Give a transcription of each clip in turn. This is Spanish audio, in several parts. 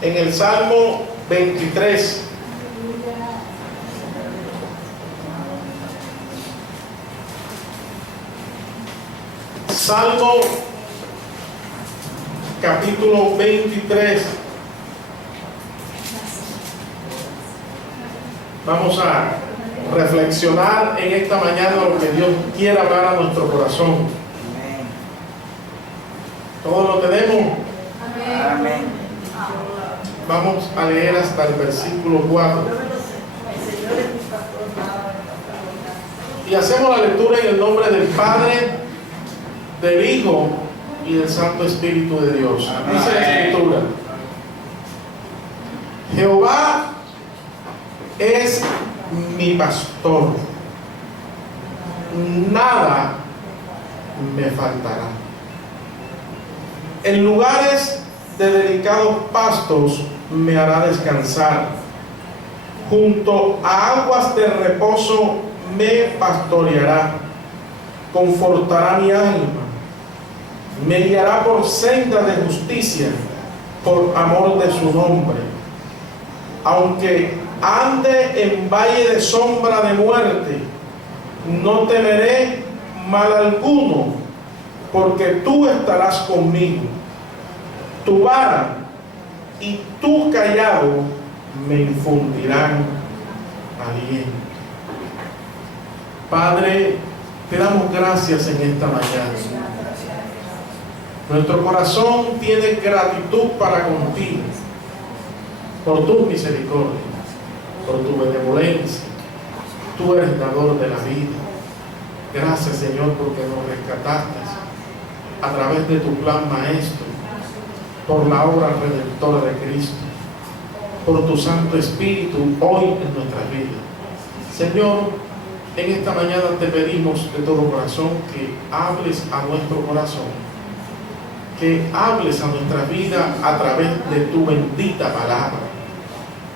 en el Salmo 23. Salmo capítulo 23. Vamos a reflexionar en esta mañana lo que Dios quiere hablar a nuestro corazón. ¿Todos lo tenemos? Amén. Vamos a leer hasta el versículo 4. Y hacemos la lectura en el nombre del Padre, del Hijo y del Santo Espíritu de Dios. Dice la Escritura: Jehová es mi pastor, nada me faltará. En lugares de delicados pastos me hará descansar, junto a aguas de reposo me pastoreará, confortará mi alma, me guiará por sendas de justicia, por amor de su nombre. Aunque ande en valle de sombra de muerte, no temeré mal alguno, porque tú estarás conmigo. Tu vara y tu callado me infundirán aliento. Padre, te damos gracias en esta mañana. Nuestro corazón tiene gratitud para contigo, por tu misericordia, por tu benevolencia. Tú eres dador de la vida. Gracias, Señor, porque nos rescataste a través de tu plan maestro, por la obra redentora de Cristo, por tu Santo Espíritu hoy en nuestras vidas. Señor, en esta mañana te pedimos de todo corazón que hables a nuestro corazón, que hables a nuestra vida a través de tu bendita palabra.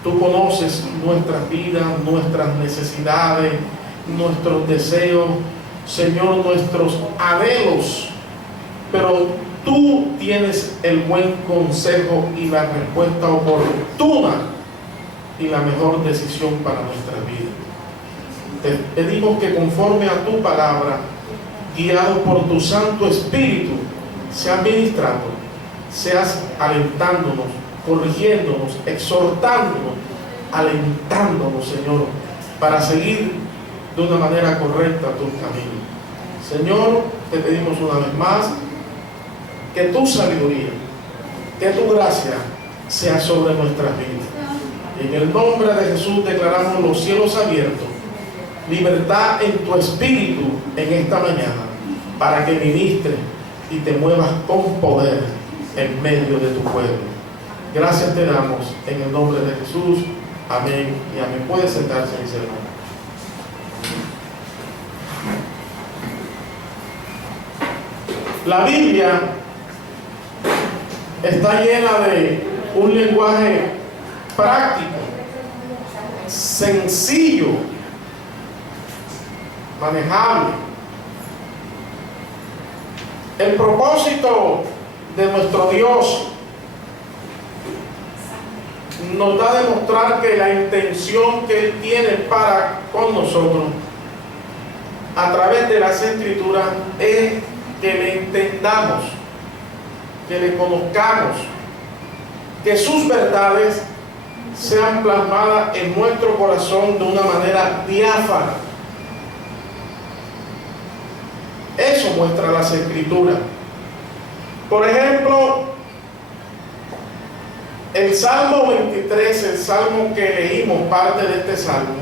Tú conoces nuestras vidas, nuestras necesidades, nuestros deseos, Señor, nuestros anhelos, pero tú tienes el buen consejo y la respuesta oportuna y la mejor decisión para nuestra vida. Te pedimos que conforme a tu palabra, guiado por tu Santo Espíritu, seas ministrando, seas alentándonos, corrigiéndonos, exhortándonos, alentándonos, Señor, para seguir de una manera correcta tus caminos. Señor, te pedimos una vez más que tu sabiduría, que tu gracia sea sobre nuestras vidas. En el nombre de Jesús declaramos los cielos abiertos, libertad en tu espíritu en esta mañana, para que ministres y te muevas con poder en medio de tu pueblo. Gracias te damos en el nombre de Jesús. Amén y amén. Puede sentarse, mis hermanos. La Biblia está llena de un lenguaje práctico, sencillo, manejable. El propósito de nuestro Dios nos da a demostrar que la intención que Él tiene para con nosotros a través de las Escrituras es que le entendamos, que le conozcamos, que sus verdades sean plasmadas en nuestro corazón de una manera diáfana. Eso muestra las Escrituras. Por ejemplo, el Salmo 23, el Salmo que leímos, parte de este Salmo,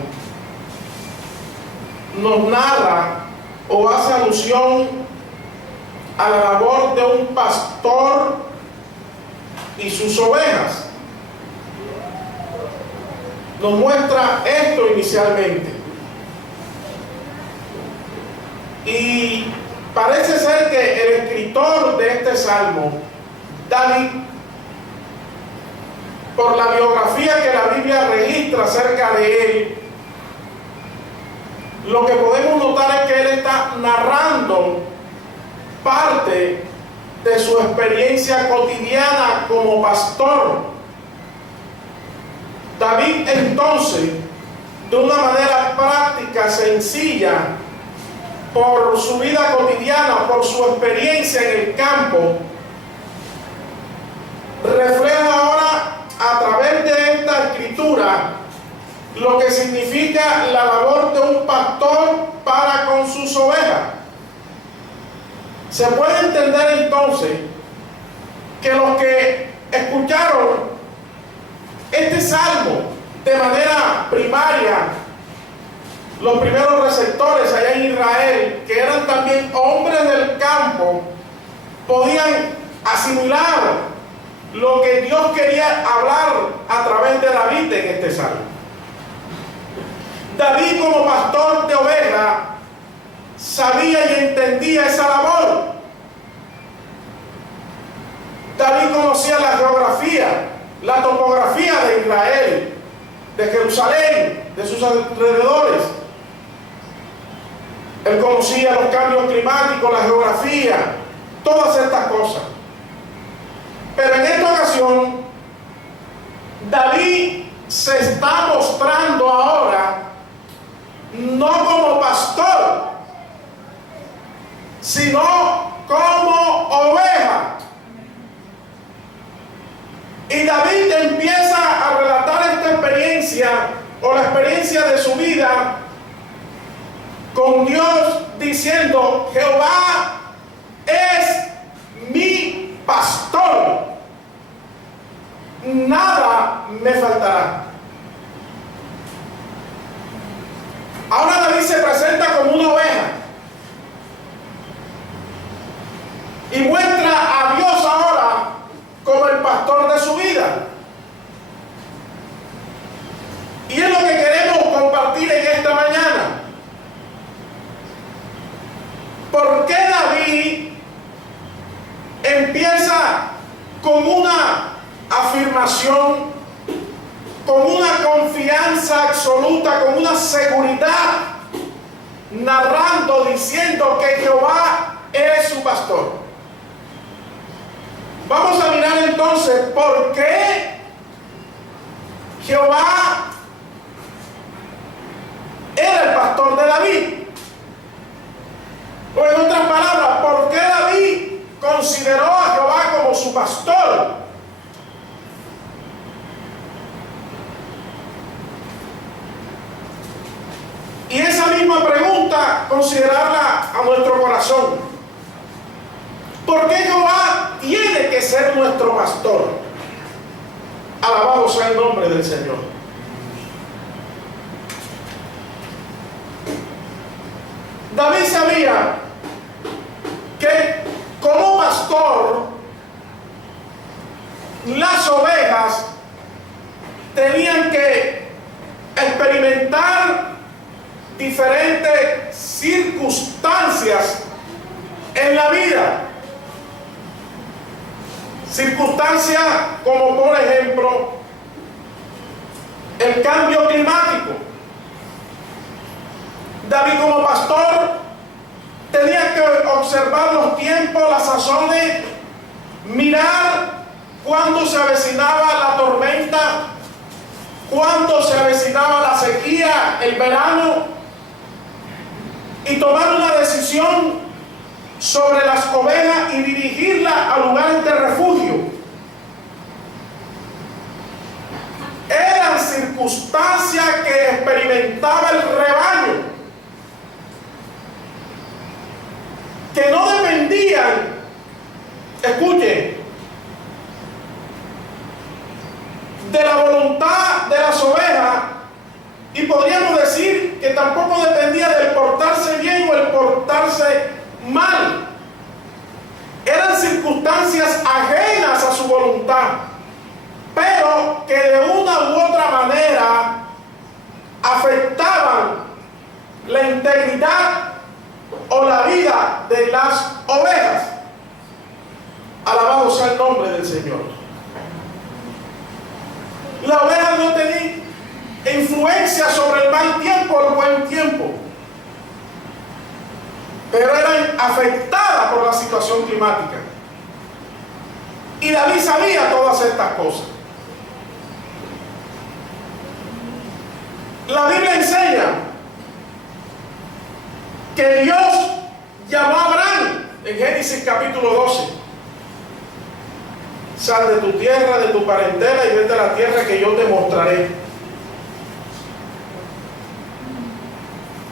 nos narra o hace alusión a la labor de un pastor y sus ovejas. Nos muestra esto inicialmente. Y parece ser que el escritor de este salmo, David, por la biografía que la Biblia registra acerca de él, lo que podemos notar es que él está narrando parte de su experiencia cotidiana como pastor David entonces, de una manera práctica, sencilla, por su vida cotidiana, por su experiencia en el campo, refleja ahora a través de esta escritura lo que significa la labor de un pastor para con sus ovejas. Se puede entender entonces que los que escucharon este salmo de manera primaria, los primeros receptores allá en Israel, que eran también hombres del campo, podían asimilar lo que Dios quería hablar a través de David en este salmo. David, como pastor de ovejas, sabía y entendía esa labor. David conocía la geografía, la topografía de Israel, de Jerusalén, de sus alrededores. Él conocía los cambios climáticos, la geografía, todas estas cosas. Pero en esta ocasión, David se está mostrando ahora no como pastor, sino como oveja. Y David empieza a relatar esta experiencia, o la experiencia de su vida con Dios, diciendo: Jehová es mi pastor, nada me faltará. Ahora David se presenta como una oveja y muestra a Dios ahora como el pastor de su vida. Y es lo que queremos compartir en esta mañana. ¿Por qué David empieza con una afirmación, con una confianza absoluta, con una seguridad, narrando, diciendo que Jehová es su pastor? Vamos a mirar entonces por qué Jehová era el pastor de David. O en otras palabras, ¿por qué David consideró a Jehová como su pastor? Y esa misma pregunta, considerarla a nuestro corazón. ¿Por qué Jehová tiene que ser nuestro pastor? Alabado sea el nombre del Señor. David sabía que como pastor las ovejas tenían que experimentar diferentes circunstancias en la vida. Circunstancias como, por ejemplo, el cambio climático. David, como pastor, tenía que observar los tiempos, las sazones, mirar cuándo se avecinaba la tormenta, cuándo se avecinaba la sequía, el verano, y tomar una decisión sobre las ovejas y dirigirlas a lugares de refugio. Eran circunstancias que experimentaba el rebaño, que no dependían, escuchen, de la voluntad de las ovejas, y podríamos decir que tampoco dependía del portarse bien o el portarse mal. Eran circunstancias ajenas a su voluntad, pero que de una u otra manera afectaban la integridad o la vida de las ovejas. Alabado sea el nombre del Señor. La oveja no tenía influencia sobre el mal tiempo o el buen tiempo, pero eran afectadas por la situación climática. Y David sabía todas estas cosas. La Biblia enseña que Dios llamó a Abraham en Génesis capítulo 12. Sal de tu tierra, de tu parentela y vete a la tierra que yo te mostraré.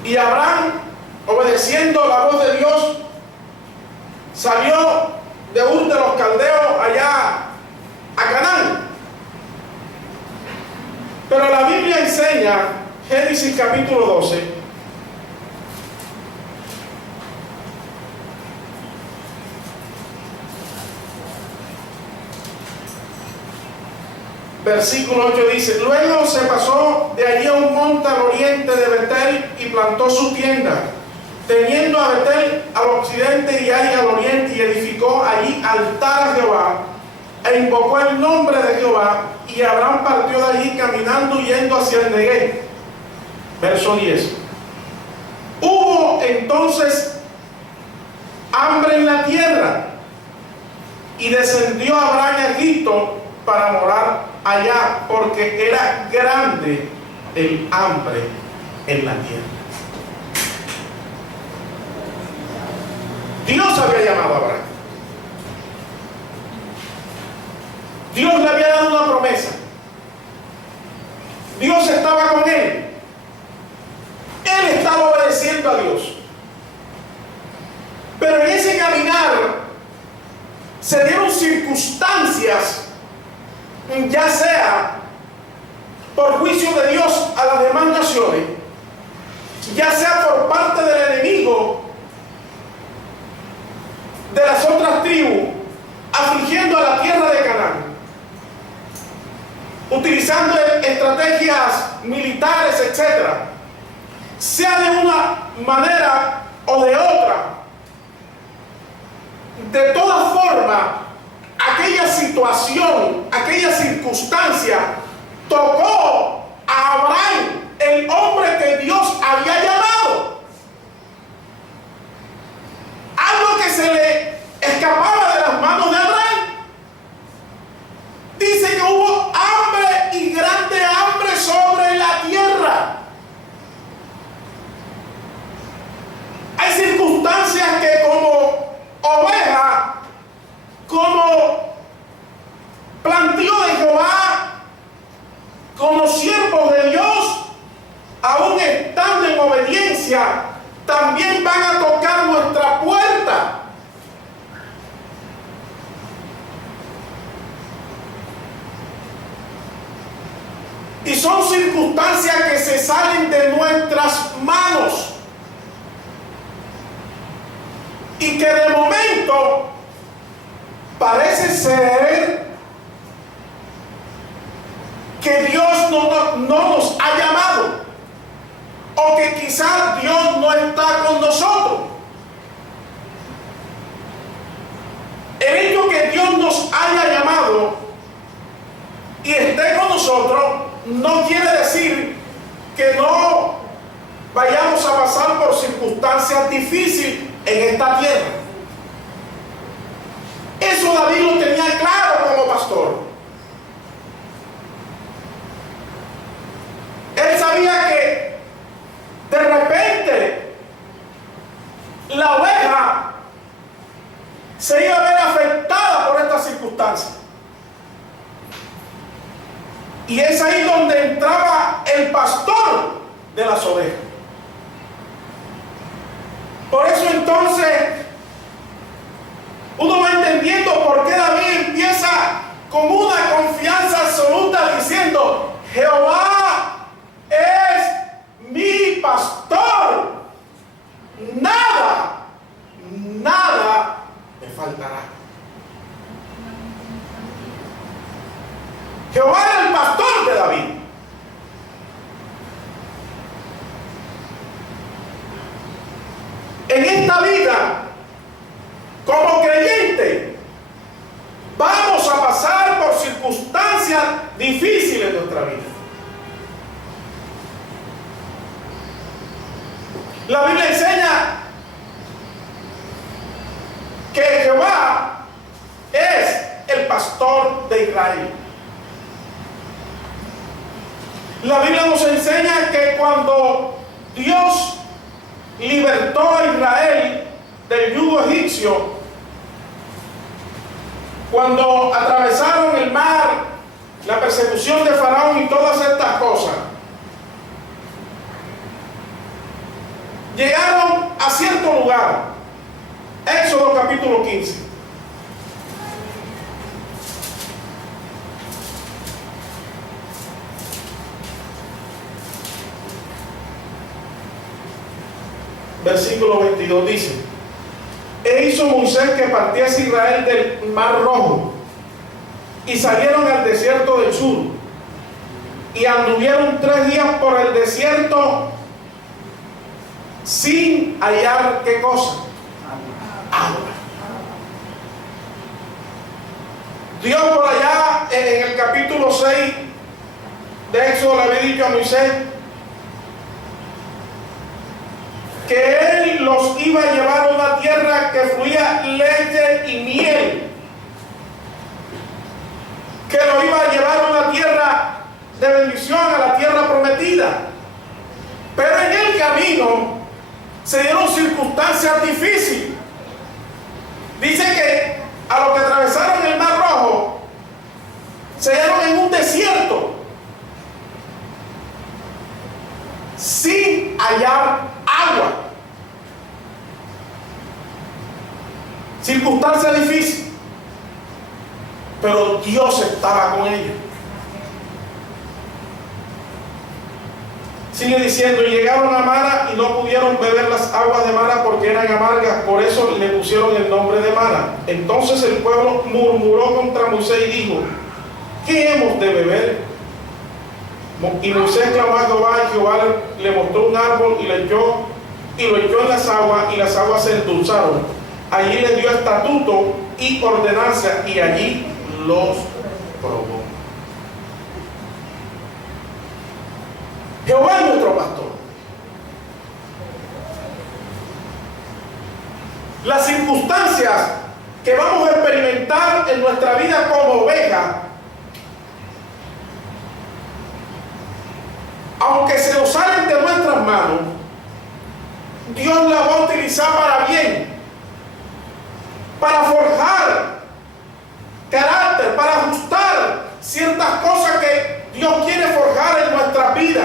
Y Abraham, obedeciendo la voz de Dios, salió de Ur de los Caldeos allá a Canaán. Pero la Biblia enseña, Génesis capítulo 12, versículo 8 dice: luego se pasó de allí a un monte al oriente de Betel y plantó su tienda, teniendo a Betel al occidente y Ai al oriente, y edificó allí altar a Jehová, e invocó el nombre de Jehová. Y Abraham partió de allí caminando yendo hacia el Neguev. Verso 10. Hubo entonces hambre en la tierra, y descendió Abraham a Egipto para morar allá, porque era grande el hambre en la tierra. Dios había llamado a Abraham. Dios le había dado una promesa. Dios estaba con él. Él estaba obedeciendo a Dios. Pero en ese caminar se dieron circunstancias, ya sea por juicio de Dios a las demás naciones, ya sea por parte del enemigo de las otras tribus, afligiendo a la tierra de Canaán, utilizando estrategias militares, etc. Sea de una manera o de otra, de todas formas, aquella situación, aquella circunstancia tocó a Abraham, el hombre que Dios había llamado. Algo que se le escapaba de las manos de Abraham. Dice que hubo hambre y grande hambre sobre la tierra. Hay circunstancias que como oveja, como plantío de Jehová, como siervos de Dios, aún estando en obediencia, también van a tocar nuestra puerta. Y son circunstancias que se salen de nuestras manos. Y que de momento parece ser que Dios no nos ha llamado, o que quizás Dios no está con nosotros. El hecho que Dios nos haya llamado y esté con nosotros no quiere decir que no vayamos a pasar por circunstancias difíciles en esta tierra. Eso David lo tenía claro como pastor. Él sabía que de repente la oveja se iba a ver afectada por estas circunstancias. Y es ahí donde entraba el pastor de las ovejas. Por eso entonces uno va entendiendo por qué David empieza con una confianza absoluta diciendo: Jehová es mi pastor, nada me faltará. Jehová era el pastor de David. En esta vida, como creyente, vamos a pasar por circunstancias difíciles en nuestra vida. La Biblia enseña que Jehová es el pastor de Israel. La Biblia nos enseña que cuando Dios libertó a Israel del yugo egipcio, cuando atravesaron el mar, la persecución de Faraón y todas estas cosas, llegaron a cierto lugar. Éxodo capítulo 15. Versículo 22 dice: E hizo Moisés que partiese Israel del mar Rojo, y salieron al desierto del sur, y anduvieron 3 días por el desierto sin hallar, ¿qué cosa? Agua. Dios por allá en el capítulo 6 de Éxodo le había dicho a Moisés que Él los iba a llevar a una tierra que fluía leche y miel, que lo iba a llevar a una tierra de bendición, a la tierra prometida. Pero en el camino se dieron circunstancias difíciles. Dice que a los que atravesaron el Mar Rojo se hallaron en un desierto sin hallar agua. Circunstancia difícil, pero Dios estaba con ellos. Sigue diciendo: y llegaron a Mara y no pudieron beber las aguas de Mara porque eran amargas, por eso le pusieron el nombre de Mara. Entonces el pueblo murmuró contra Moisés y dijo: ¿qué hemos de beber? Y Moisés clamó a Jehová, y Jehová le mostró un árbol y lo echó en las aguas, y las aguas se endulzaron. Allí les dio estatuto y ordenanza, y allí los probó. Jehová es nuestro pastor. Las circunstancias que vamos a experimentar en nuestra vida como oveja, aunque se nos salen de nuestras manos, Dios las va a utilizar para bien, para forjar carácter, para ajustar ciertas cosas que Dios quiere forjar en nuestra vida,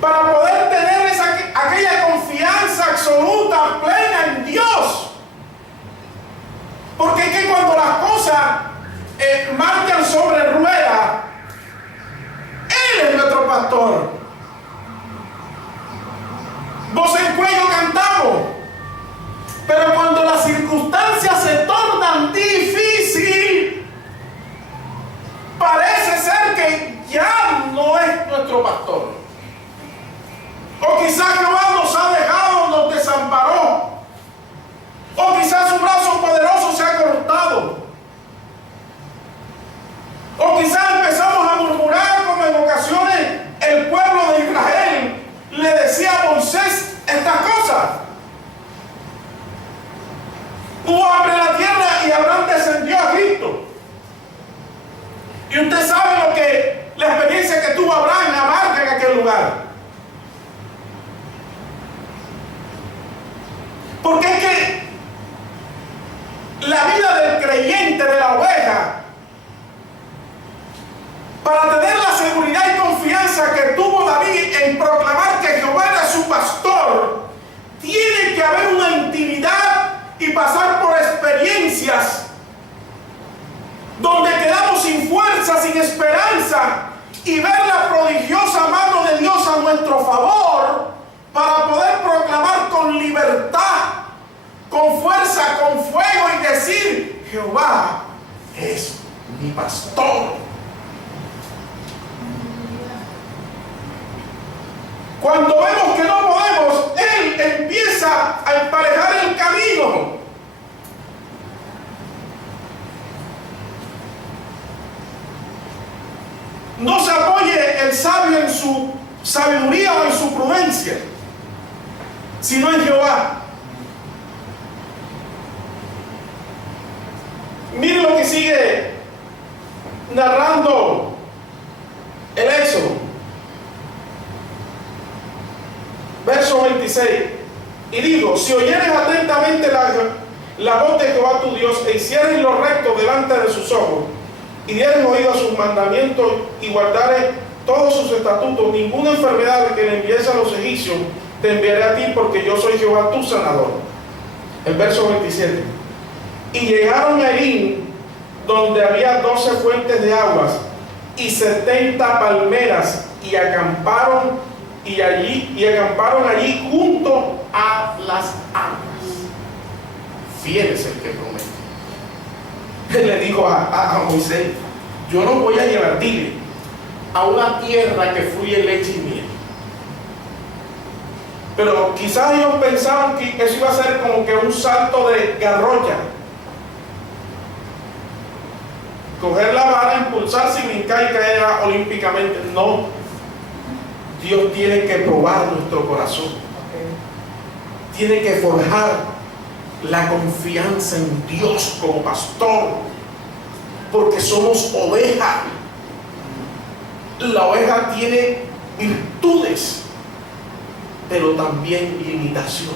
para poder tener aquella confianza absoluta, plena en Dios. Porque es que cuando las cosas marchan sobre ruedas, Él es nuestro pastor. Voz en cuello cantamos, pero cuando las circunstancias se tornan difíciles, parece ser que ya no es nuestro pastor. O quizás Jehová nos ha dejado, nos desamparó. O quizás su brazo poderoso se ha cortado. O quizás empezamos a murmurar, como en ocasiones el pueblo de Israel le decía a Moisés estas cosas. Hubo hambre en la tierra y Abraham descendió a Egipto. Y usted sabe la experiencia que tuvo Abraham amarga en aquel lugar. Porque es que la vida del creyente, de la oveja, para tener la seguridad y confianza que tuvo David en proclamar que Jehová era su pastor, tiene que haber una intimidad y pasar por experiencias donde quedamos sin fuerza, sin esperanza, y ver la prodigiosa mano de Dios a nuestro favor para poder proclamar con libertad, con fuerza, con fuego, y decir: Jehová es mi pastor. Cuando vemos que no podemos, Él empieza a emparejar el camino. No se apoye el sabio en su sabiduría o en su prudencia, sino en Jehová. Mire lo que sigue narrando 26. Y digo, si oyeres atentamente la voz de Jehová tu Dios, e hicieres lo recto delante de sus ojos, y dieres oído a sus mandamientos, y guardares todos sus estatutos, ninguna enfermedad que le envíes a los egipcios te enviaré a ti, porque yo soy Jehová tu sanador. El verso 27. Y llegaron a Elim, donde había 12 fuentes de aguas y 70 palmeras, y acamparon allí junto a las aguas. Fiel es el que promete. Él le dijo a Moisés: yo no voy a llevarte a una tierra que fluye leche y miel. Pero quizás ellos pensaban que eso iba a ser como que un salto de garrocha. Coger la vara, impulsarse y brincar y caer olímpicamente. No. Dios tiene que probar nuestro corazón. Tiene que forjar la confianza en Dios como pastor. Porque somos oveja. La oveja tiene virtudes, pero también limitaciones.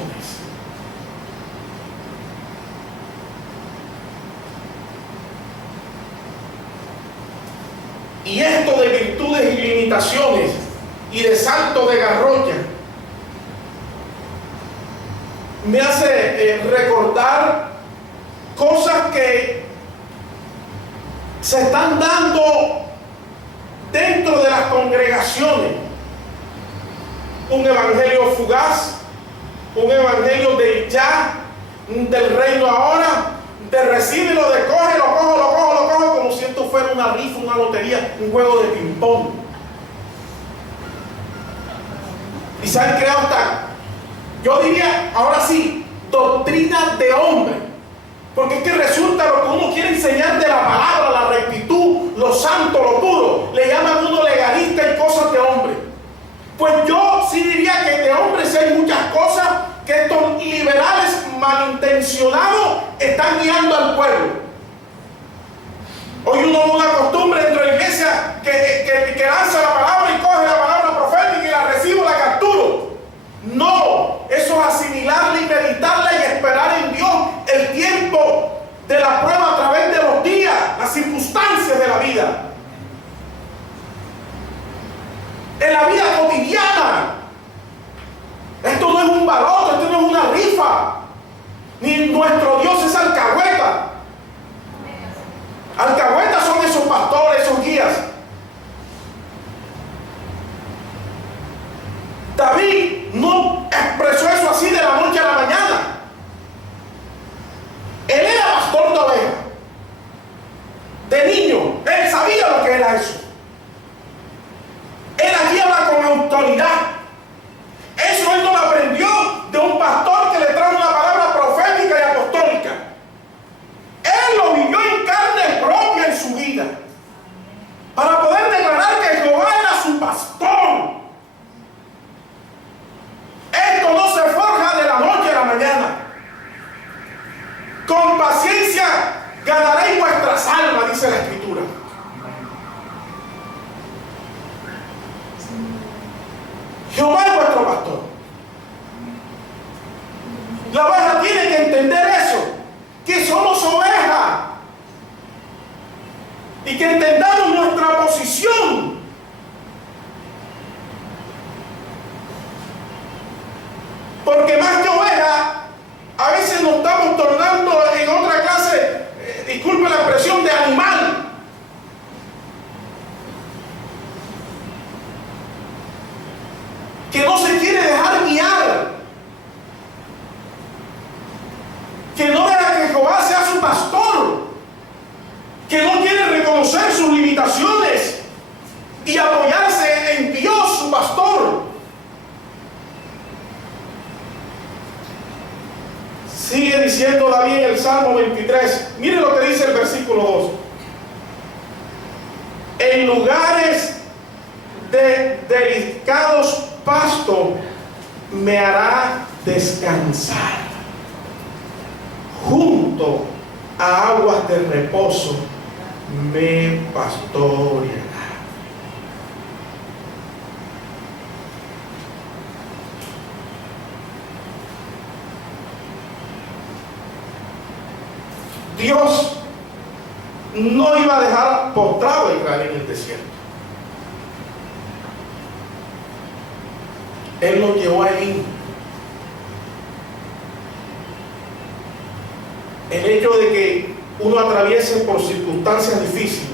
Y esto de virtudes y limitaciones y de salto de garrocha me hace recordar cosas que se están dando dentro de las congregaciones. Un evangelio fugaz, un evangelio del ya, del reino ahora, de recíbelo, de coge, lo cojo, como si esto fuera una rifa, una lotería, un juego de ping-pong. Y se han creado hasta, yo diría, ahora sí, doctrinas de hombre. Porque es que resulta lo que uno quiere enseñar de la palabra, la rectitud, lo santo, lo puro, le llaman uno legalista y cosas de hombre. Pues yo sí diría que de hombres hay muchas cosas que estos liberales malintencionados están guiando al pueblo. Hoy uno ve una costumbre dentro de la iglesia que lanza la palabra y coge la palabra profética y la recibo, la capturo. No, eso es asimilarla y meditarla y esperar en Dios el tiempo de la prueba a través de los días, las circunstancias de la vida. En la vida cotidiana. Esto no es un baloto, esto no es una rifa. Ni nuestro Dios es alcahueta. Alcahuetas son esos pastores, esos guías. David no expresó eso así de la noche a la mañana. Él era pastor de ovejas. De niño, él sabía lo que era eso. Él aquí habla con autoridad. Eso él no lo aprendió de un pastor que le trae una palabra profética y apostólica. Él lo vivió en carne propia en su vida. Para poder declarar que Jehová era su pastor. Esto no se forja de la noche a la mañana. Con paciencia ganaréis vuestras almas, dice la Escritura. Jehová es vuestro pastor. La oveja tiene que entender eso, que somos ovejas y que entendamos nuestra posición. Porque más que oveja, a veces nos estamos tornando en otra clase, disculpe la expresión, de animal. Que no se quiere dejar guiar, que no deja que Jehová sea su pastor, que no quiere reconocer sus limitaciones y apoyarse en Dios, su pastor. Sigue diciendo David en el Salmo 23, mire lo que dice el versículo 2: en lugares de delicados pasto me hará descansar, junto a aguas de reposo me pastoreará. no iba a dejar postrado a Israel en el desierto. Él lo llevó a Elín. El hecho de que uno atraviese por circunstancias difíciles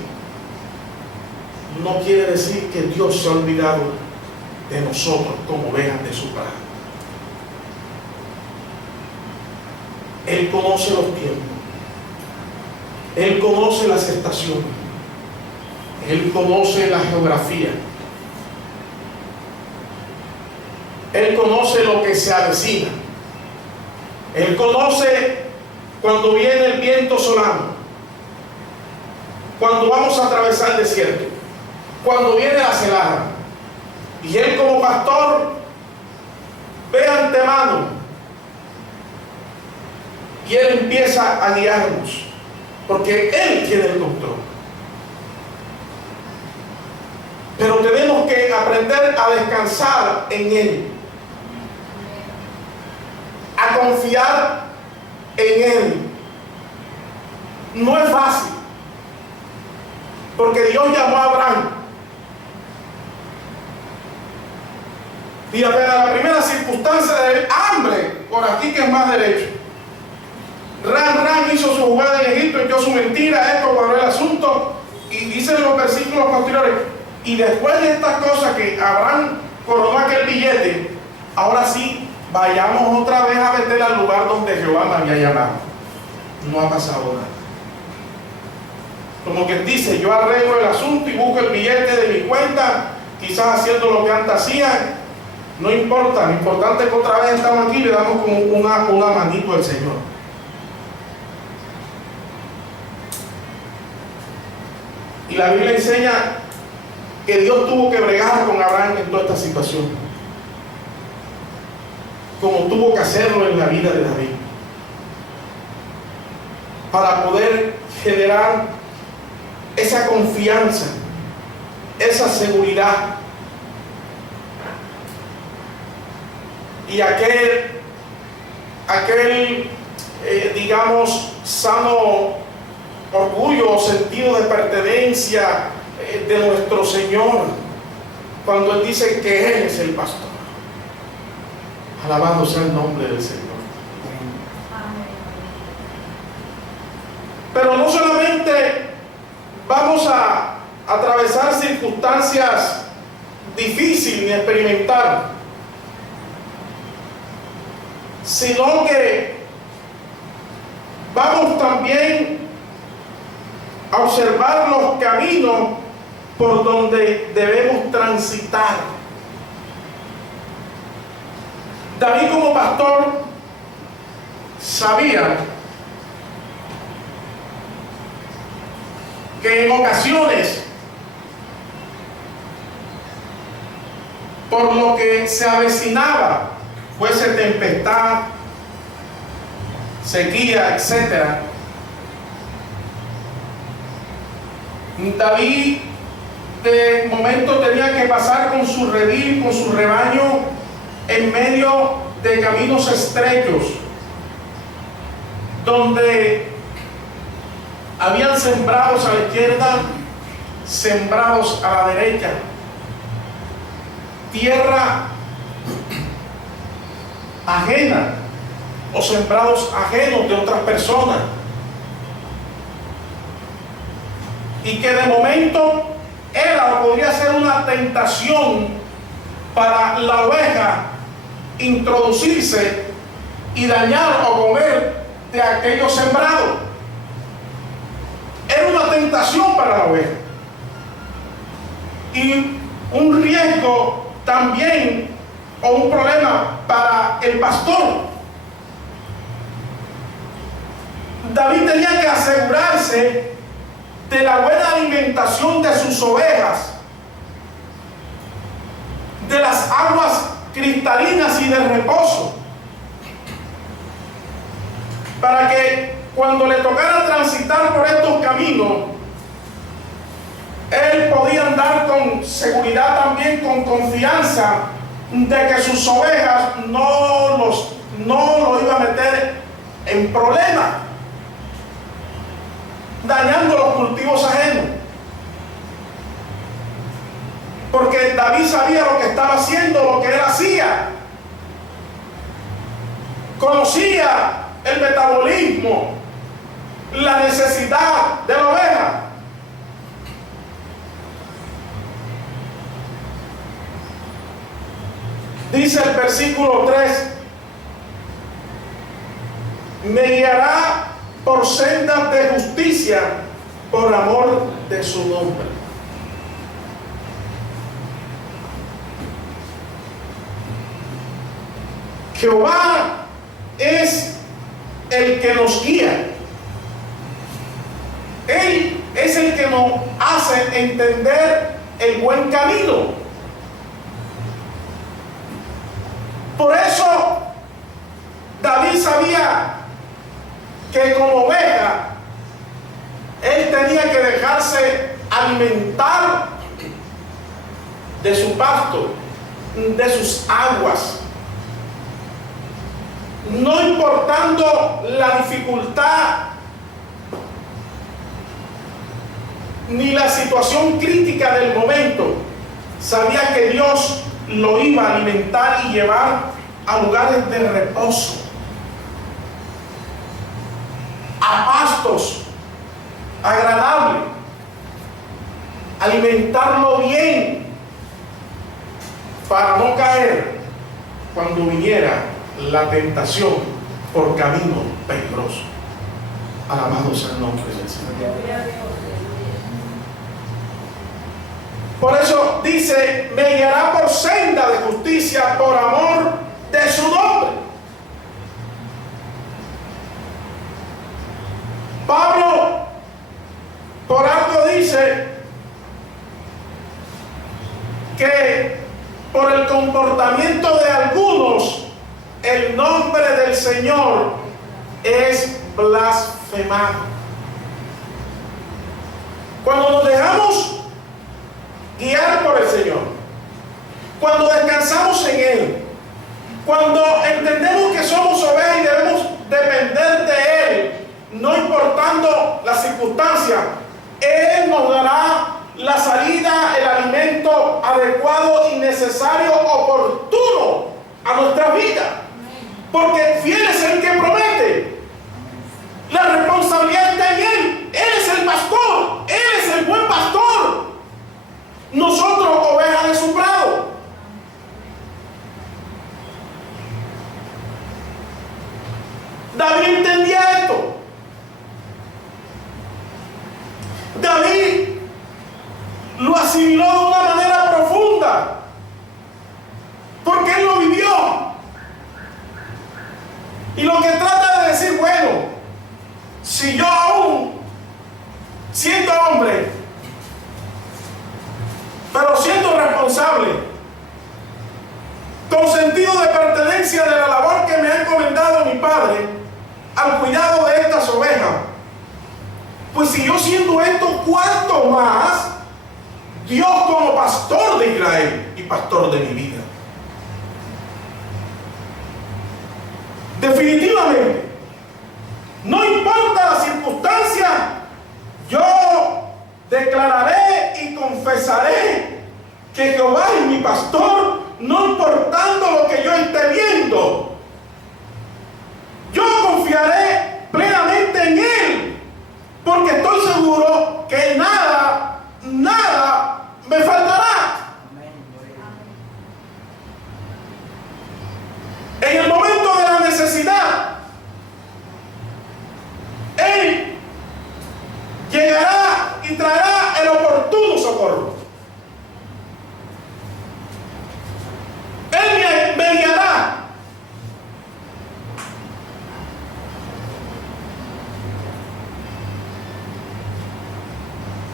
no quiere decir que Dios se ha olvidado de nosotros como ovejas de su prado. Él conoce los tiempos. Él conoce las estaciones. Él conoce la geografía. Él conoce lo que se avecina. Él conoce cuando viene el viento solano, cuando vamos a atravesar el desierto, cuando viene la celada. Y Él como pastor ve antemano y Él empieza a guiarnos, porque Él tiene el control. Pero tenemos que aprender a descansar en Él, a confiar en Él. No es fácil, porque Dios llamó a Abraham. Y a la primera circunstancia de hambre, por aquí que es más derecho. Ram hizo su jugada en Egipto, echó su mentira, esto guardó el asunto. Y dicen los versículos posteriores, y después de estas cosas que Abraham coronó aquel billete, ahora sí, vayamos otra vez a meter al lugar donde Jehová me había llamado. No ha pasado nada. Como que dice, yo arreglo el asunto y busco el billete de mi cuenta, quizás haciendo lo que antes hacía. No importa, lo importante es que otra vez estamos aquí y le damos como una manito al Señor. Y la Biblia enseña que Dios tuvo que bregar con Abraham en toda esta situación, como tuvo que hacerlo en la vida de David, para poder generar esa confianza, esa seguridad. Y aquel digamos, sano orgullo o sentido de pertenencia de nuestro Señor, cuando Él dice que Él es el pastor. Alabado sea el nombre del Señor. Pero no solamente vamos a atravesar circunstancias difíciles ni experimentar, sino que vamos también a observar los caminos por donde debemos transitar. David como pastor sabía que en ocasiones, por lo que se avecinaba, fuese tempestad, sequía, etc., David de momento tenía que pasar con su redil, con su rebaño, en medio de caminos estrechos, donde habían sembrados a la izquierda, sembrados a la derecha, tierra ajena o sembrados ajenos de otras personas, y que de momento era o podría ser una tentación para la oveja introducirse y dañar o comer de aquellos sembrados. Era una tentación para la oveja y un riesgo también, o un problema para el pastor. David tenía que asegurarse de la buena alimentación de sus ovejas, de las aguas cristalinas y de reposo, para que cuando le tocara transitar por estos caminos, él podía andar con seguridad, también con confianza de que sus ovejas no lo iba a meter en problemas. dañando los cultivos ajenos. Porque David sabía lo que estaba haciendo, lo que él hacía. Conocía el metabolismo, la necesidad de la oveja. Dice el versículo 3: me guiará por sendas de justicia por amor de su nombre. Jehová es el que nos guía. Él es el que nos hace entender el buen camino. Por eso David sabía que como oveja él tenía que dejarse alimentar de su pasto, de sus aguas, no importando la dificultad ni la situación crítica del momento. Sabía que Dios lo iba a alimentar y llevar a lugares de reposo, a pastos agradables, alimentarlo bien para no caer cuando viniera la tentación por camino peligroso. Alabado sea el nombre del Señor. Por eso dice: me guiará por senda de justicia por amor de su nombre. Pablo por algo dice que por el comportamiento de algunos el nombre del Señor es blasfemado. Cuando nos dejamos guiar por el Señor, cuando descansamos en Él, cuando entendemos que somos ovejas y debemos depender de Él, no importando las circunstancias, Él nos dará la salida, el alimento adecuado y necesario, oportuno a nuestra vida. Porque fiel es el que promete. La responsabilidad está en Él. Él es el pastor. Él es el buen pastor. Nosotros, ovejas de su prado. David entendía esto. David lo asimiló de una manera profunda, porque él lo vivió. Y lo que trata de decir, bueno, si yo aún siendo hombre, pero siendo responsable, con sentido de pertenencia de la labor que me ha encomendado mi padre al cuidado de estas ovejas, pues si yo siendo esto, ¿cuánto más Dios como pastor de Israel y pastor de mi vida? Definitivamente, no importa la circunstancia, yo declararé y confesaré que Jehová es mi pastor, no importando lo que yo esté viendo. Yo confiaré plenamente en Él, porque estoy seguro que nada me faltará. En el momento de la necesidad, Él llegará y traerá el oportuno socorro. Él me guiará.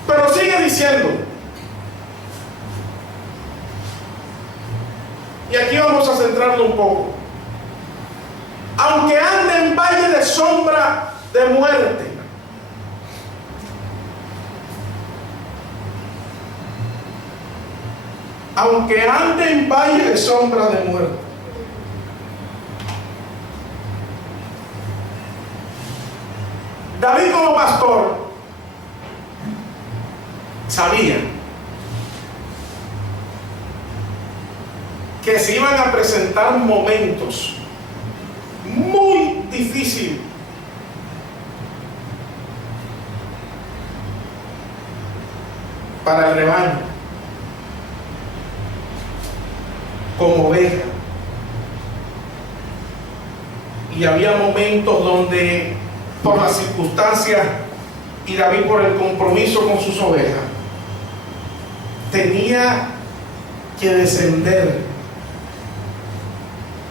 Pero sigue diciendo, y aquí vamos a centrarlo un poco: aunque ande en valle de sombra de muerte, aunque ande en valle de sombra de muerte, David como pastor sabía que se iban a presentar momentos muy difíciles para el rebaño, como oveja. Y había momentos donde, por las circunstancias y David por el compromiso con sus ovejas, tenía que descender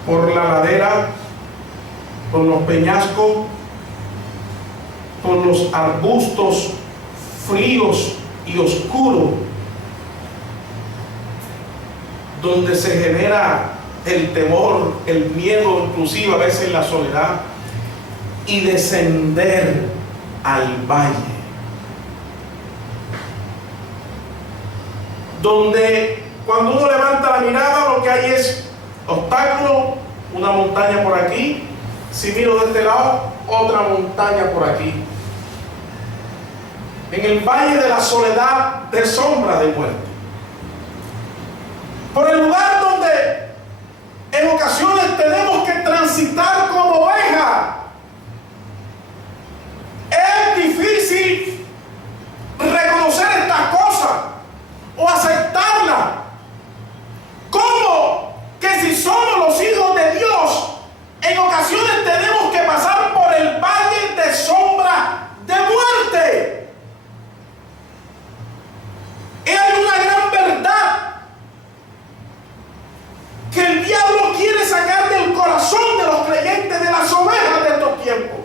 por la ladera, por los peñascos, por los arbustos fríos y oscuros, donde se genera el temor, el miedo, inclusive a veces la soledad, y descender al valle, donde cuando uno levanta la mirada lo que hay es obstáculos, una montaña por aquí, si miro de este lado, otra montaña por aquí, en el valle de la soledad, de sombra de muerte, por el lugar donde en ocasiones tenemos que transitar como oveja. Es difícil reconocer estas cosas o aceptarlas. ¿Cómo que si somos los hijos de Dios, en ocasiones tenemos que pasar por el valle de sombra de muerte? Y hay una gran verdad que el diablo quiere sacar del corazón de los creyentes, de las ovejas de estos tiempos.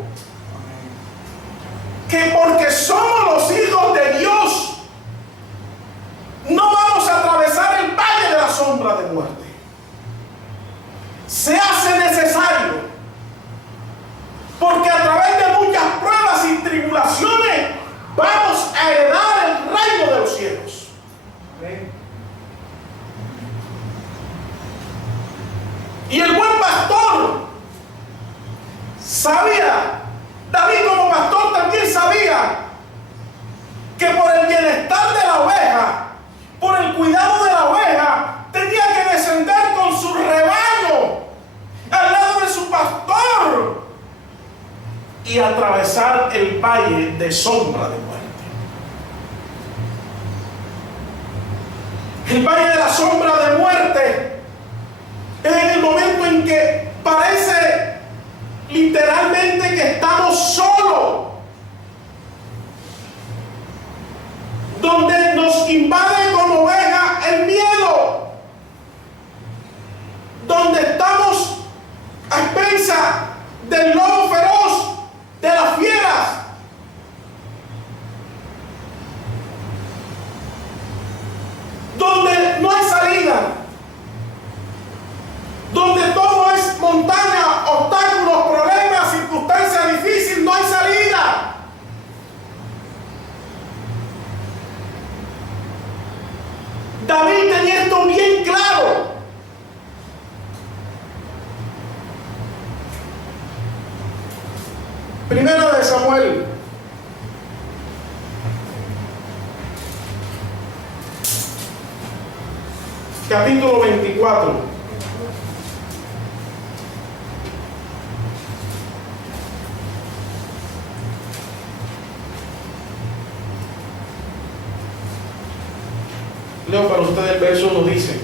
Que porque somos los hijos de Dios, no vamos a atravesar el valle de la sombra de muerte. Se hace necesario, porque a través de muchas pruebas y tribulaciones vamos a heredar el reino de los cielos. Amén. Y el buen pastor sabía, David como pastor también sabía, que por el bienestar de la oveja, por el cuidado de la oveja, tenía que descender con su rebaño al lado de su pastor y atravesar el valle de sombra de muerte. El valle de la sombra de muerte es en el momento en que parece literalmente que estamos solos, donde nos invade como oveja el miedo, donde estamos a expensas del lobo feroz, de las fieras, donde no hay salida, donde todo es montaña, obstáculos, problemas, circunstancias difíciles, no hay salida. David tenía esto bien claro. Primero de Samuel, capítulo 24. Leo para ustedes el verso 1, dice: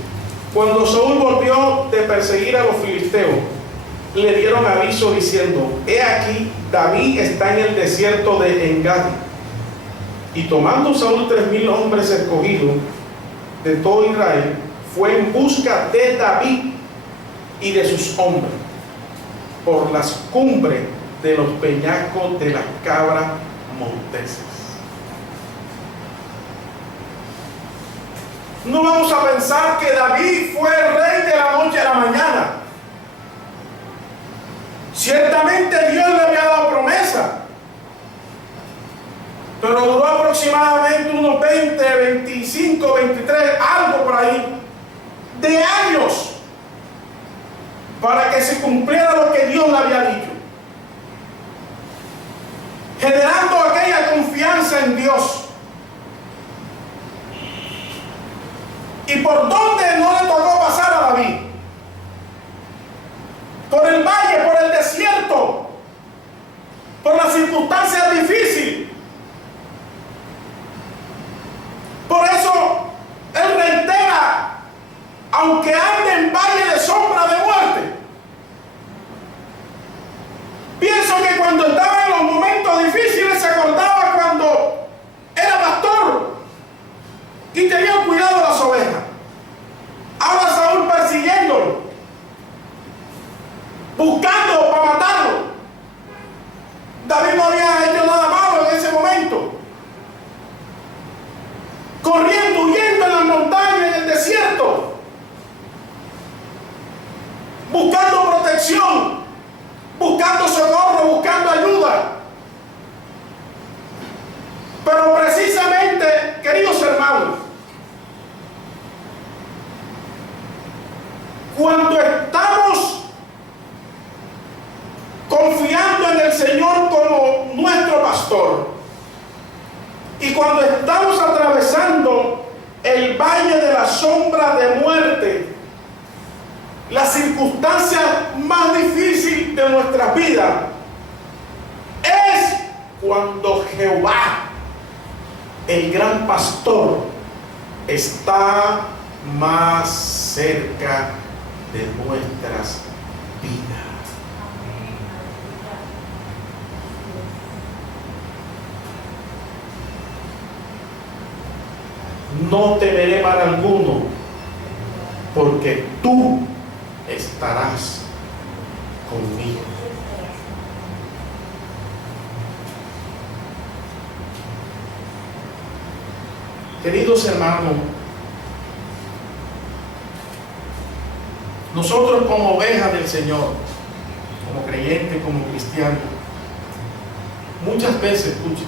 cuando Saúl volvió de perseguir a los filisteos, le dieron aviso diciendo: he aquí, David está en el desierto de Engadi. Y tomando Saúl 3,000 hombres escogidos de todo Israel, fue en busca de David y de sus hombres por las cumbres de los peñascos de las cabras monteses. No vamos a pensar que David fue rey de la noche a la mañana. Ciertamente Dios le había dado promesa, pero duró aproximadamente unos 20, 25, 23, algo por ahí, de años, para que se cumpliera lo que Dios le había dicho, generando aquella confianza en Dios. ¿Y por dónde no le tocó pasar a David? Por el valle, por el desierto, por las circunstancias difíciles. Por eso él reitera, aunque ande en valle de sombra de muerte. Pienso que cuando estaba en los momentos difíciles se acordaba cuando era pastor y tenía cuidado de las ovejas. Ahora Saúl persiguiéndolo, buscando para matarlo. David no había hecho nada malo en ese momento. Corriendo, huyendo en las montañas, en el desierto, buscando protección, buscando socorro, buscando ayuda. Pero precisamente, queridos hermanos, cuando estamos confiando en el Señor como nuestro pastor, y cuando estamos atravesando el valle de la sombra de muerte, la circunstancia más difícil de nuestra vida, es cuando Jehová, el gran pastor, está más cerca de nuestras vidas. No temeré mal alguno, porque tú estarás conmigo. Queridos hermanos, nosotros como ovejas del Señor, como creyentes, como cristianos, muchas veces, escuchen,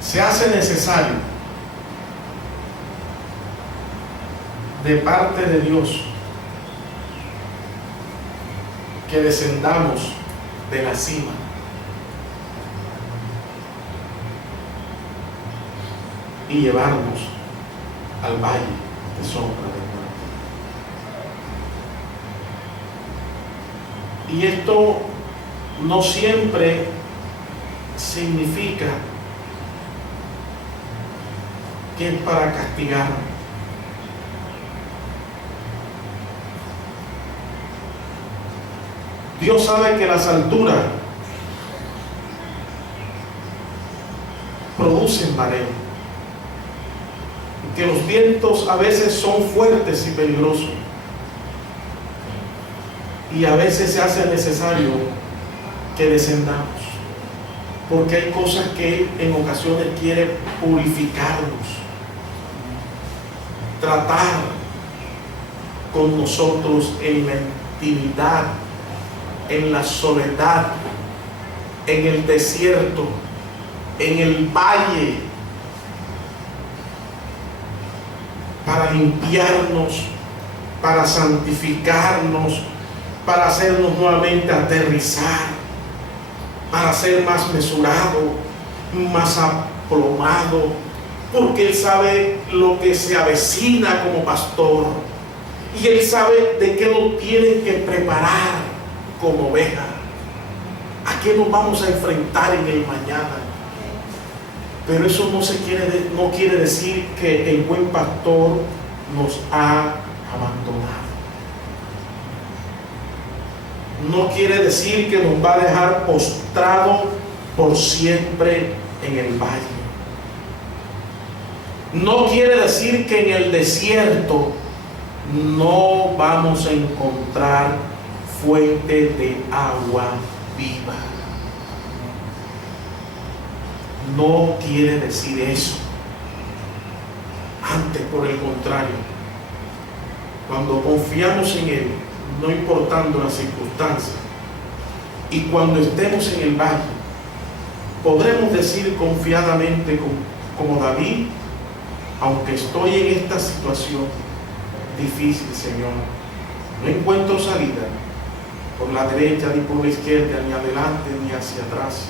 se hace necesario de parte de Dios que descendamos de la cima y llevarnos al valle de sombra de muerte. Y esto no siempre significa que es para castigar. Dios sabe que las alturas producen mareo, que los vientos a veces son fuertes y peligrosos, y a veces se hace necesario que descendamos, porque hay cosas que Él en ocasiones quiere purificarnos, tratar con nosotros en la intimidad, en la soledad, en el desierto, en el valle, para limpiarnos, para santificarnos, para hacernos nuevamente aterrizar, para ser más mesurado, más aplomado, porque Él sabe lo que se avecina como pastor, y Él sabe de qué nos tiene que preparar como oveja, a qué nos vamos a enfrentar en el mañana. Pero eso no quiere decir que el buen pastor nos ha abandonado. No quiere decir que nos va a dejar postrado por siempre en el valle. No quiere decir que en el desierto no vamos a encontrar fuente de agua viva. No quiere decir eso. Antes, por el contrario, cuando confiamos en Él, no importando las circunstancias, y cuando estemos en el valle, podremos decir confiadamente como David: aunque estoy en esta situación difícil, Señor, no encuentro salida por la derecha, ni por la izquierda, ni adelante, ni hacia atrás,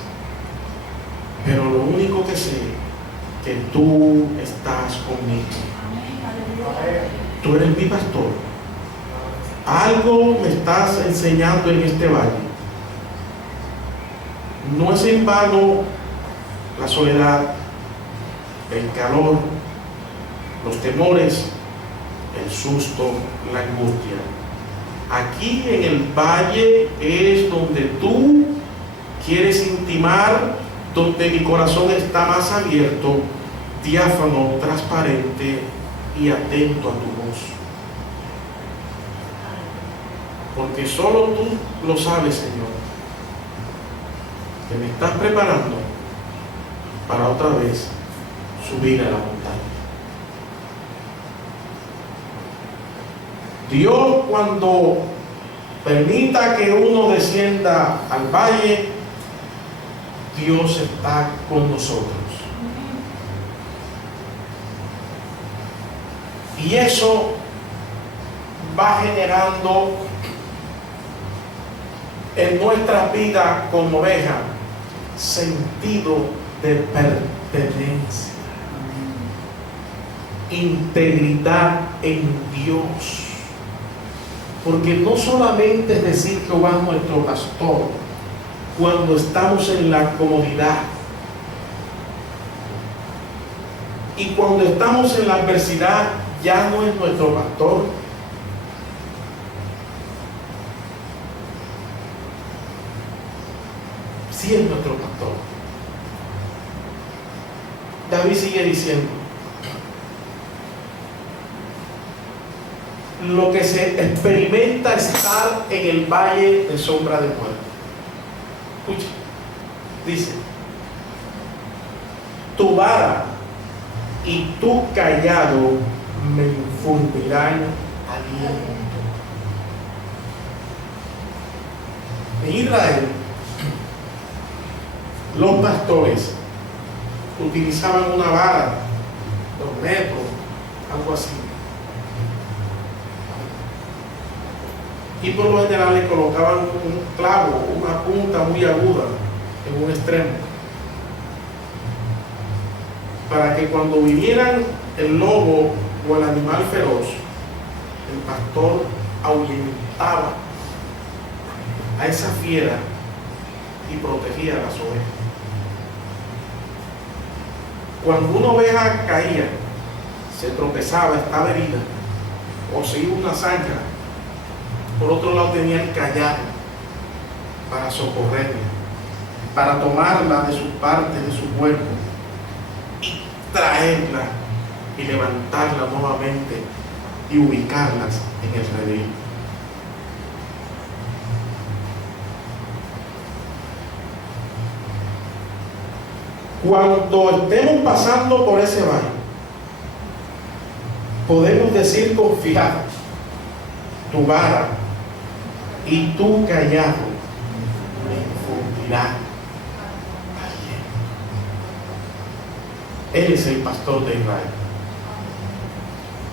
pero lo único que sé es que tú estás conmigo. Tú eres mi pastor. Algo me estás enseñando en este valle. No es en vano la soledad, el calor, los temores, el susto, la angustia. Aquí en el valle es donde tú quieres intimar, donde mi corazón está más abierto, diáfano, transparente y atento a tu voz. Porque solo tú lo sabes, Señor, que me estás preparando para otra vez subir a la montaña. Dios, cuando permita que uno descienda al valle, Dios está con nosotros. Y eso va generando en nuestra vida como oveja sentido de pertenencia, integridad en Dios. Porque no solamente es decir Jehová es nuestro pastor cuando estamos en la comodidad, y cuando estamos en la adversidad ya no es nuestro pastor. Sí es nuestro pastor. David sigue diciendo: lo que se experimenta estar en el valle de sombra de muerte. Escucha, dice: tu vara y tu callado me infundirán aliento. En Israel, los pastores utilizaban una vara, 2 metros, algo así. Y por lo general le colocaban un clavo, una punta muy aguda en un extremo, para que cuando vinieran el lobo o el animal feroz, el pastor ahuyentaba a esa fiera y protegía a las ovejas. Cuando una oveja caía, se tropezaba, estaba herida, o se iba una zanja, por otro lado tenía el callado para socorrerla, para tomarla de su parte, de su cuerpo, y traerla y levantarla nuevamente y ubicarlas en el redil. Cuando estemos pasando por ese valle, podemos decir confiados: tu vara y tu callado me infundirán aliento. Él es el pastor de Israel.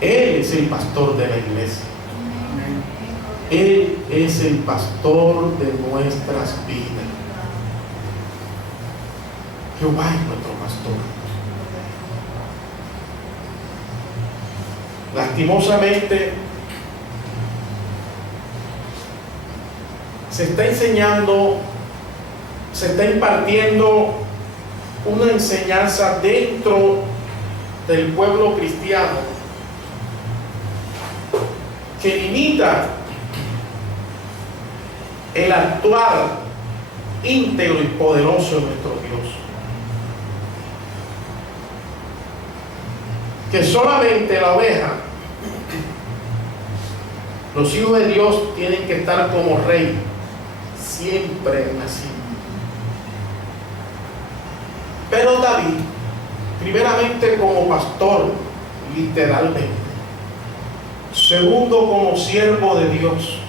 Él es el pastor de la iglesia. Él es el pastor de nuestras vidas. Jehová es nuestro pastor. Lastimosamente, se está enseñando, se está impartiendo una enseñanza dentro del pueblo cristiano que limita el actuar íntegro y poderoso de nuestro Dios. Que solamente la oveja, los hijos de Dios, tienen que estar como rey, siempre así. Pero David, primeramente como pastor, literalmente, segundo como siervo de Dios,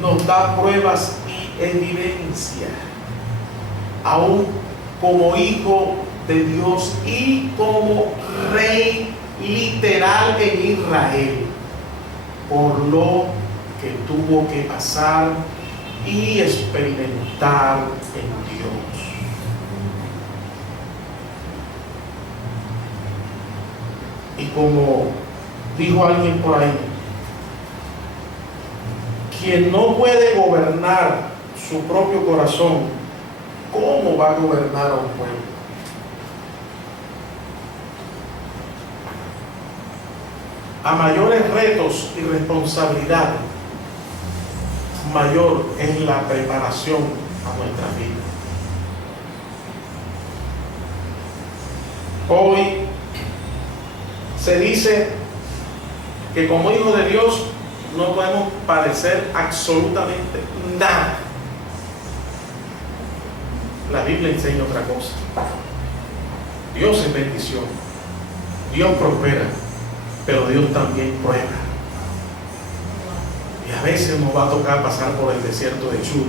nos da pruebas y evidencia, aún como hijo de Dios y como rey literal en Israel, por lo que tuvo que pasar y experimentar en Dios. Y como dijo alguien por ahí, quien no puede gobernar su propio corazón, ¿cómo va a gobernar a un pueblo? A mayores retos y responsabilidades, mayor es la preparación a nuestra vida. Hoy se dice que como hijos de Dios no podemos padecer absolutamente nada. La Biblia enseña otra cosa. Dios es bendición, Dios prospera, pero Dios también prueba. Y a veces nos va a tocar pasar por el desierto de Shur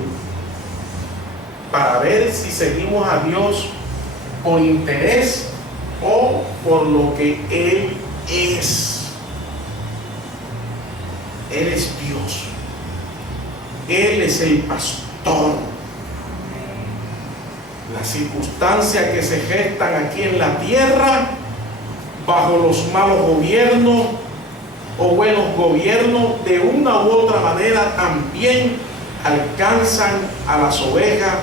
para ver si seguimos a Dios por interés o por lo que Él es. Él es Dios. Él es el pastor. Las circunstancias que se gestan aquí en la tierra, bajo los malos gobiernos o buenos gobiernos, de una u otra manera también alcanzan a las ovejas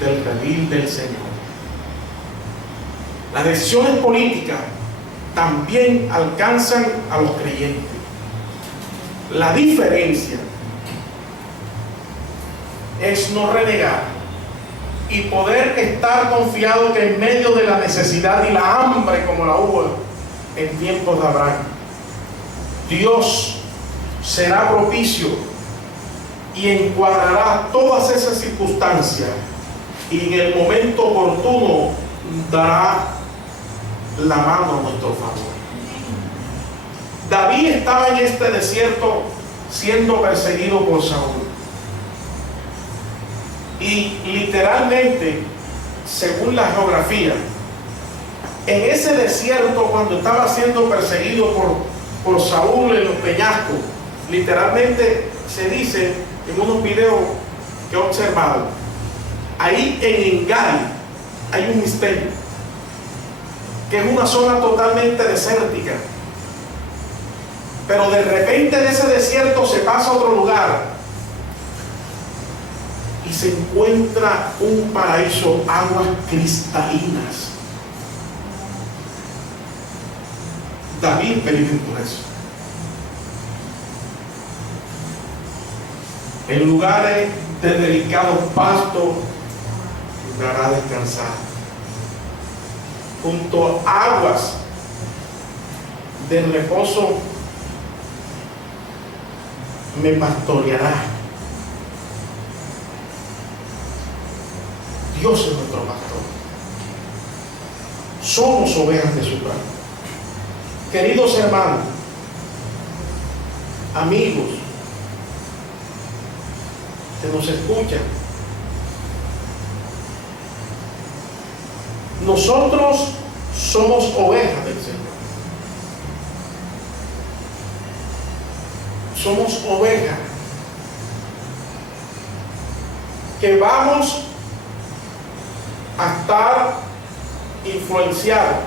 del redil del Señor. Las decisiones políticas también alcanzan a los creyentes. La diferencia es no renegar y poder estar confiado que en medio de la necesidad y la hambre como la hubo en tiempos de Abraham, Dios será propicio y encuadrará todas esas circunstancias y en el momento oportuno dará la mano a nuestro favor. David estaba en este desierto siendo perseguido por Saúl. Y literalmente, según la geografía, en ese desierto, cuando estaba siendo perseguido por Saúl en los peñascos, literalmente se dice en unos videos que he observado, ahí en Engai hay un misterio, que es una zona totalmente desértica. Pero de repente de ese desierto se pasa a otro lugar y se encuentra un paraíso, aguas cristalinas. David peleó por eso. En lugares de delicados pastos, logrará descansar. Junto a aguas de reposo, me pastoreará. Dios es nuestro pastor. Somos ovejas de su prado. Queridos hermanos, amigos que nos escuchan, nosotros somos ovejas del Señor. Somos ovejas que vamos a estar influenciados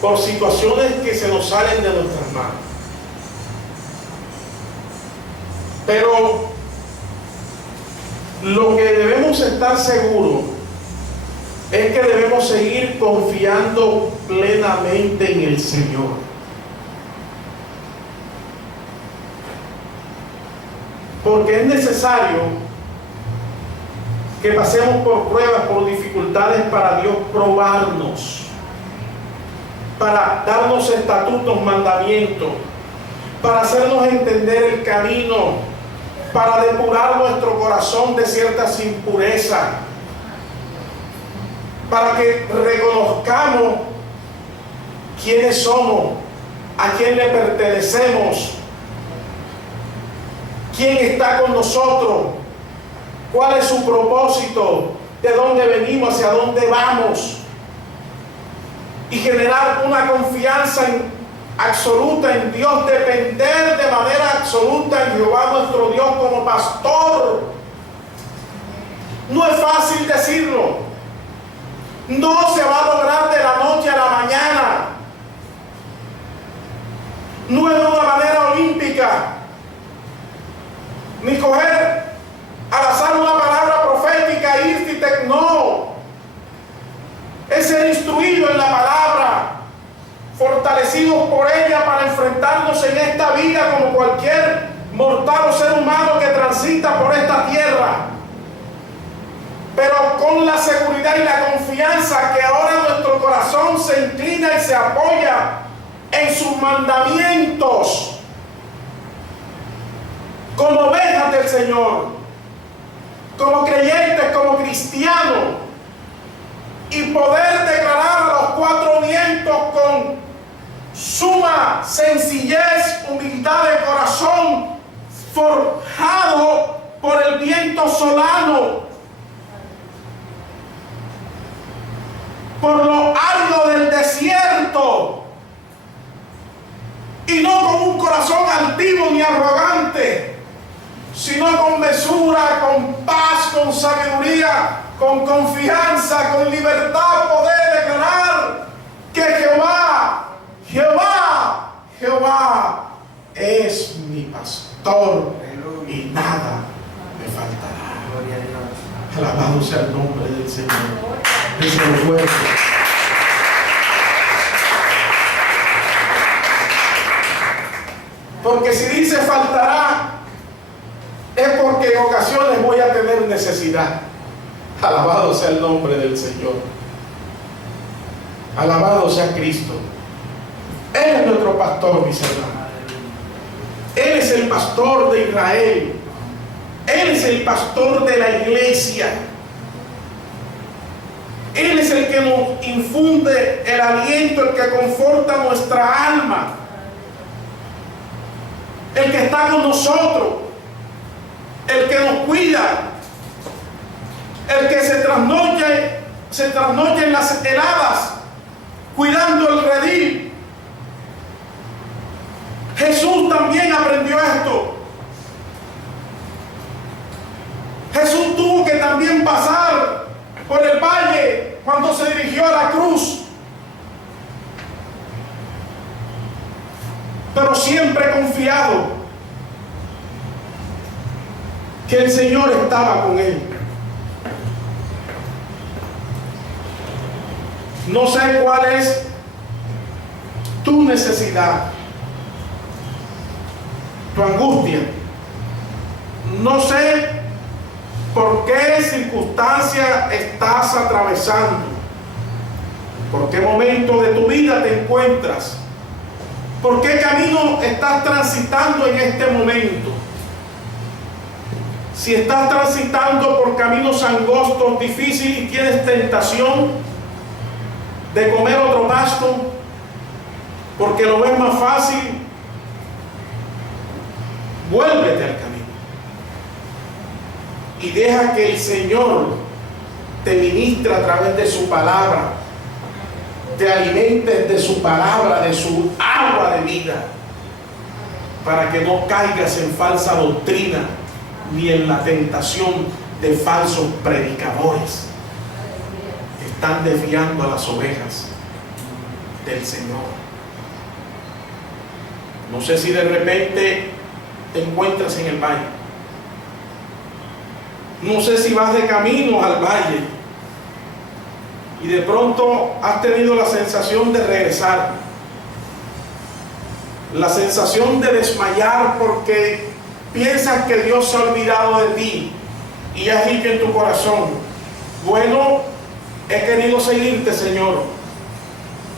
por situaciones que se nos salen de nuestras manos. Pero lo que debemos estar seguros es que debemos seguir confiando plenamente en el Señor. Porque es necesario que pasemos por pruebas, por dificultades para Dios probarnos, para darnos estatutos, mandamientos, para hacernos entender el camino, para depurar nuestro corazón de ciertas impurezas, para que reconozcamos quiénes somos, a quién le pertenecemos, quién está con nosotros, cuál es su propósito, de dónde venimos, hacia dónde vamos, y generar una confianza absoluta en Dios, depender de manera absoluta en Jehová nuestro Dios como pastor. No es fácil decirlo, no se va a lograr de la noche a la mañana, No es de una manera olímpica, ni coger al azar una palabra profética e irte, no. Es ser instruido en la palabra, fortalecidos por ella para enfrentarnos en esta vida como cualquier mortal o ser humano que transita por esta tierra, pero con la seguridad y la confianza que ahora nuestro corazón se inclina y se apoya en sus mandamientos como ovejas del Señor, como creyentes, como cristianos, y poder declarar a los cuatro vientos con suma sencillez, humildad de corazón, forjado por el viento solano, por lo árido del desierto, y no con un corazón altivo ni arrogante, sino con mesura, con paz, con sabiduría, con confianza, con libertad, poder declarar que Jehová es mi pastor y nada me faltará. Alabado sea el nombre del Señor. Díselo fuerte. Porque si dice faltará, es porque en ocasiones voy a tener necesidad. Alabado sea el nombre del Señor. Alabado sea Cristo. Él es nuestro pastor, mis hermanos. Él es el pastor de Israel. Él es el pastor de la iglesia. Él es el que nos infunde el aliento, el que conforta nuestra alma, el que está con nosotros, el que nos cuida, el que se trasnocha en las heladas cuidando el redil. Jesús también aprendió esto. Jesús tuvo que también pasar por el valle cuando se dirigió a la cruz, pero siempre confiado que el Señor estaba con él. No sé cuál es tu necesidad, tu angustia. No sé por qué circunstancia estás atravesando, por qué momento de tu vida te encuentras, por qué camino estás transitando en este momento. Si estás transitando por caminos angostos, difíciles y tienes tentación de comer otro pasto porque lo ves más fácil, vuélvete al camino y deja que el Señor te ministre a través de su palabra, te alimentes de su palabra, de su agua de vida, para que no caigas en falsa doctrina ni en la tentación de falsos predicadores que están desviando a las ovejas del Señor. No sé si de repente te encuentras en el valle. No sé si vas de camino al valle y de pronto has tenido la sensación de regresar, la sensación de desmayar porque piensas que Dios se ha olvidado de ti y has dicho en tu corazón: bueno, he querido seguirte, Señor,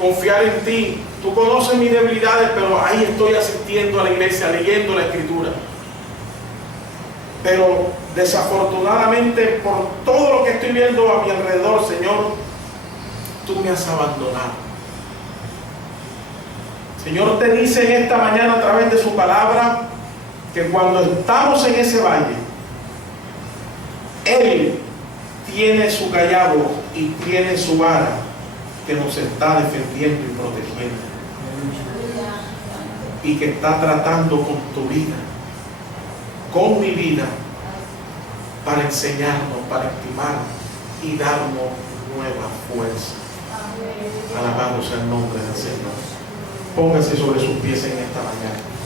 confiar en ti. Tú conoces mis debilidades, pero ahí estoy asistiendo a la iglesia, leyendo la Escritura. Pero desafortunadamente, por todo lo que estoy viendo a mi alrededor, Señor, tú me has abandonado. Señor te dice en esta mañana a través de su palabra que cuando estamos en ese valle, Él tiene su callado y tiene su vara que nos está defendiendo y protegiendo, y que está tratando con tu vida, con mi vida, para enseñarnos, para estimarnos y darnos nueva fuerza. Alabado sea el nombre del Señor. Póngase sobre sus pies en esta mañana.